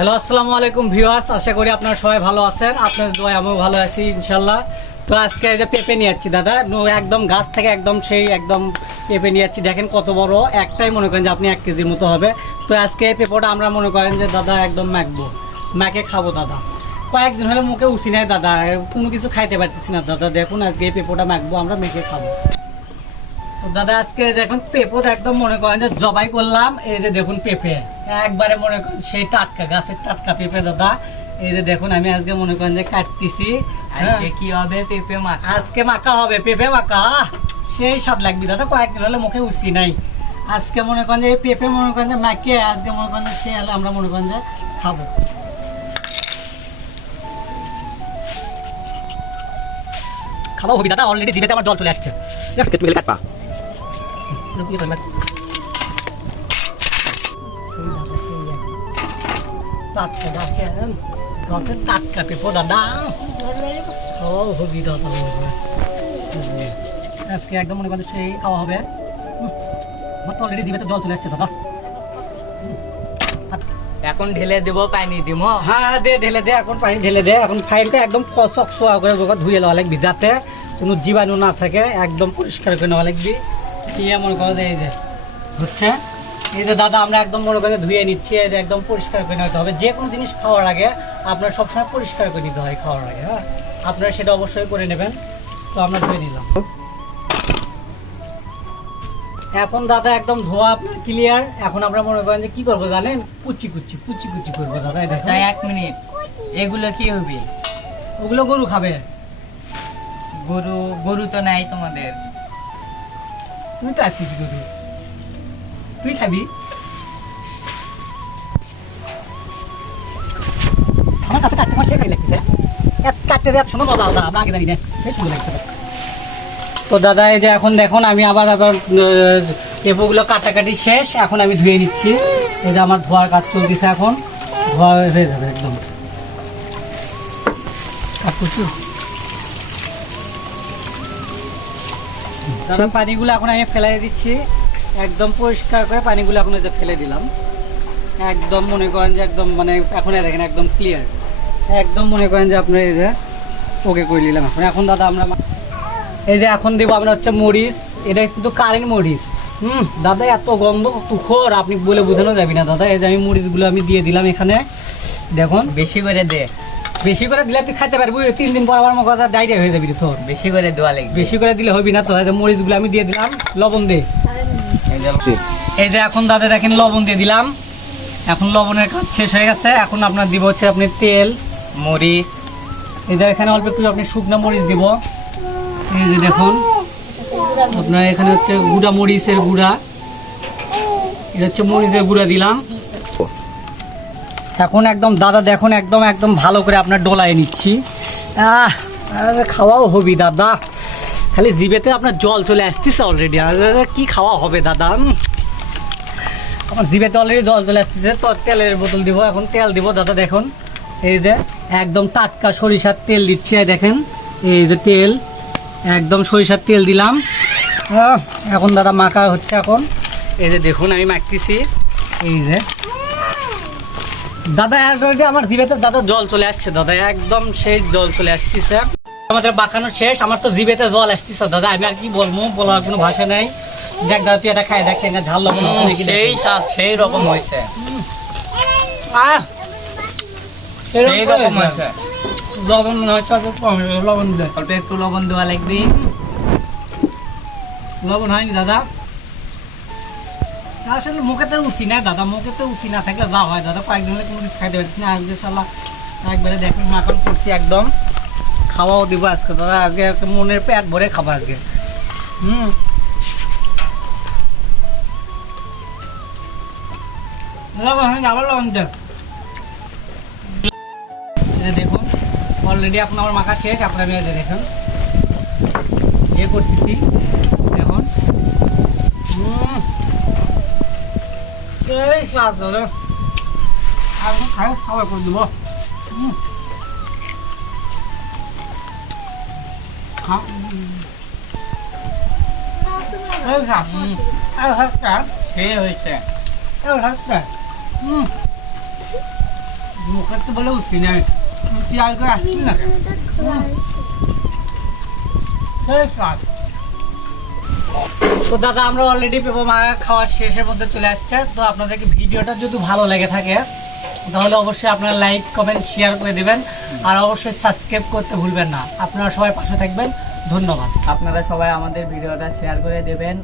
Hello আসসালামু আলাইকুম viewers, আশা করি আপনারা সবাই ভালো আছেন। আপনাদের দোয়ায় আমিও ভালো আছি ইনশাল্লাহ। তো আজকে এই যে পেঁপে নিয়ে যাচ্ছি দাদা, একদম গাছ থেকে একদম পেঁপে নিয়ে যাচ্ছি। দেখেন কত বড়, একটাই মনে করেন যে আপনি 1 কেজির মতো হবে। তো আজকে এই পেঁপেটা আমরা মনে করেন যে দাদা একদম মাখে খাবো দাদা। কয়েকদিন হলে মুখে উসি নাই দাদা, কোনো কিছু খাইতে পারতেছি না দাদা। দেখুন আজকে এই পেঁপেটা মাখবো, আমরা মেখে খাবো। তো দাদা আজকে দেখুন পেঁপে একদম মনে করেন যে জবাই করলাম। এই যে দেখুন পেঁপে একবারে মনে করেন সেই টাটকা গাছের টাটকা পেঁপে দাদা। এই যে দেখুন আমি আজকে মনে করেন যে কাটতেছি। কি হবে পেঁপে মাখা? আজকে মাখা হবে পেঁপে মাখা, সেই স্বাদ লাগবে দাদা। কয়েকদিন হলে মুখে উঠছি নাই। আজকে মনে করেন যে এই পেঁপে মনে করেন যে মাখিয়ে আজকে মনে করেন যে সে হলে আমরা মনে করেন যে খাবো। খাওয়া হবি দাদা, অলরেডি জিভেতে আমার জল চলে আসছে। টাটকা পেঁপো দাদা, খাওয়া হবি দাদা। আজকে একদম মনে করেন সেই খাওয়া হবে। আমার তো অলরেডি জিভেতে জল চলে আসছে দাদা। এখন ঢেলে দেব, পানি দিব। হ্যাঁ দে, ঢেলে দে, এখন পানি ঢেলে দে। এখন ফাইলটা একদম চকচকা করে ধুয়ে নেওয়া লাগবি, যাতে কোনো জীবাণু না থাকে। একদম পরিষ্কার করে নেওয়া লাগবি। নিয়ে মনে করো যে এই যে হচ্ছে এই যে দাদা আমরা একদম মনে করে ধুয়ে নিচ্ছি। এই যে একদম পরিষ্কার করে নিতে হবে। যে কোনো জিনিস খাওয়ার আগে আপনার সবসময় পরিষ্কার করে নিতে হয় খাওয়ার আগে। হ্যাঁ, আপনারা সেটা অবশ্যই করে নেবেন। তো আমরা ধুয়ে নিলাম। এখন দাদা একদম ধোয়া আপনার ক্লিয়ার। এখন আমরা মনে করেন যে কি করবো জানেন, কুচি করবো দাদা। আচ্ছা 1 মিনিট, এগুলো কি হবে? ওগুলো গরু খাবে। গরু তো নাই তোমাদের। তুই তো আছিস গরু, তুই খাবি। আমার কাছে কাটতে আমার সে খাই লাগতেছে। কাটতে দেওয়ার শোনো দাদা, আমরা আগে জানি না, সেই সুন্দর লাগছে। তো দাদা এই যে এখন দেখুন আমি আবার পেঁপোগুলো কাটাকাটি শেষ। এখন আমি ধুয়ে নিচ্ছি। এই যে আমার ধোয়ার কাজ চলতেছে, এখন ধোয়া হয়ে যাবে একদম। পানিগুলো এখন আমি ফেলাই দিচ্ছি। একদম পরিষ্কার করে পানিগুলো এখন এই যে ফেলে দিলাম। একদম মনে করেন যে একদম মানে এখন দেখেন একদম ক্লিয়ার। একদম মনে করেন যে আপনার এই যে ওকে করে নিলাম। এখন দাদা আমরা এই যে এখন দেবো আমরা হচ্ছে মরিচ। এটা কিন্তু কারেন্ট মরিচ। দাদা এত গন্ধ তুখর আপনি বলে বোঝানো যাবে না দাদা। এই যে আমি মরিচগুলো আমি দিয়ে দিলাম এখানে। দেখুন বেশি করে দে, বেশি করে দিলে তুই খাইতে পারবি। 3 দিন পর আবার আমার কথা ডায়রিয়া হয়ে যাবি তোর। বেশি করে দেওয়া লাগবে। বেশি করে দিলে হবি না তো। মরিচগুলো আমি দিয়ে দিলাম, লবণ দে। এই যে এখন দাদা দেখেন লবণ দিয়ে দিলাম। এখন লবণের কাজ শেষ হয়ে গেছে। এখন আপনার দিব হচ্ছে আপনি তেল, মরিচ। এই যে এখানে অল্প একটু আপনি শুকনো মরিচ দিব। এই যে দেখুন আপনার এখানে হচ্ছে গুঁড়া মরিচের গুঁড়া। এটা হচ্ছে মরিচের গুঁড়া দিলাম। এখন একদম দাদা দেখুন একদম একদম ভালো করে আপনার ডলায় নিচ্ছি। খাওয়াও হবি দাদা, খালি জিভেতে আপনার জল চলে আসতেছে অলরেডি। কি খাওয়া হবে দাদা, আমার জিভেতে অলরেডি জল চলে আসতেছে। তো তেলের বোতল দিব, এখন তেল দিব দাদা। দেখুন এই যে একদম টাটকা সরিষার তেল দিচ্ছি। দেখেন এই যে তেল, একদম সরিষার তেল দিলাম। এখন দাদা মাখা হচ্ছে। এখন এই যে দেখুন আমি মাখতেছি। এই যে দাদা আমার জিভেতে দাদা জল চলে আসছে দাদা, একদম সেই জল চলে আসতেছে। আমাদের মাখানো শেষ, আমার তো জিভেতে জল আসতেছে দাদা। আমি আর কি বলবো, বলার কোনো ভাষা নাই। দেখ দাদা তুই এটা খাই, দেখ না ঝাল লবণ সেই স্বাদ সেই রকম হয়েছে। লবণ লবণ দে, অল্প একটু লবণ দেওয়া লাগবে। লবণ হয়নি দাদা। আসলে মুখেতে উচি না দাদা, মুখেতে উচি না থাকলে যা হয় দাদা। কয়েকদিন হলে কোনো কিছু খাইতে পারছি না। আজকে সালা একবারে দেখুন মাখন করছি, একদম খাওয়াও দিব আজকে দাদা। আজকে একটা মনের পেট ভরে খাবো আজকে। লবণ হয়নি, আবার লবণ দেন। দেখুন অলরেডি এখন আমার মাখা শেষ। আপনার আমি দেখুন ইয়ে করতেছি। দেখুন সেই স্বাদ দাদা, আর খাওয়া করে দেবো। সেই হয়েছে। মুখের তো বলে উঠছি না শিয়াল করে আসছি না সেই স্বাদ। তো দাদা আমরা অলরেডি পেঁপে মাখা খাওয়ার শেষের মধ্যে চলে আসছে। তো আপনাদেরকে ভিডিওটা যদি ভালো লেগে থাকে তাহলে অবশ্যই আপনারা লাইক কমেন্ট শেয়ার করে দিবেন আর অবশ্যই সাবস্ক্রাইব করতে ভুলবেন না। আপনারা সবাই পাশে থাকবেন, ধন্যবাদ। আপনারা সবাই আমাদের ভিডিওটা শেয়ার করে দেবেন।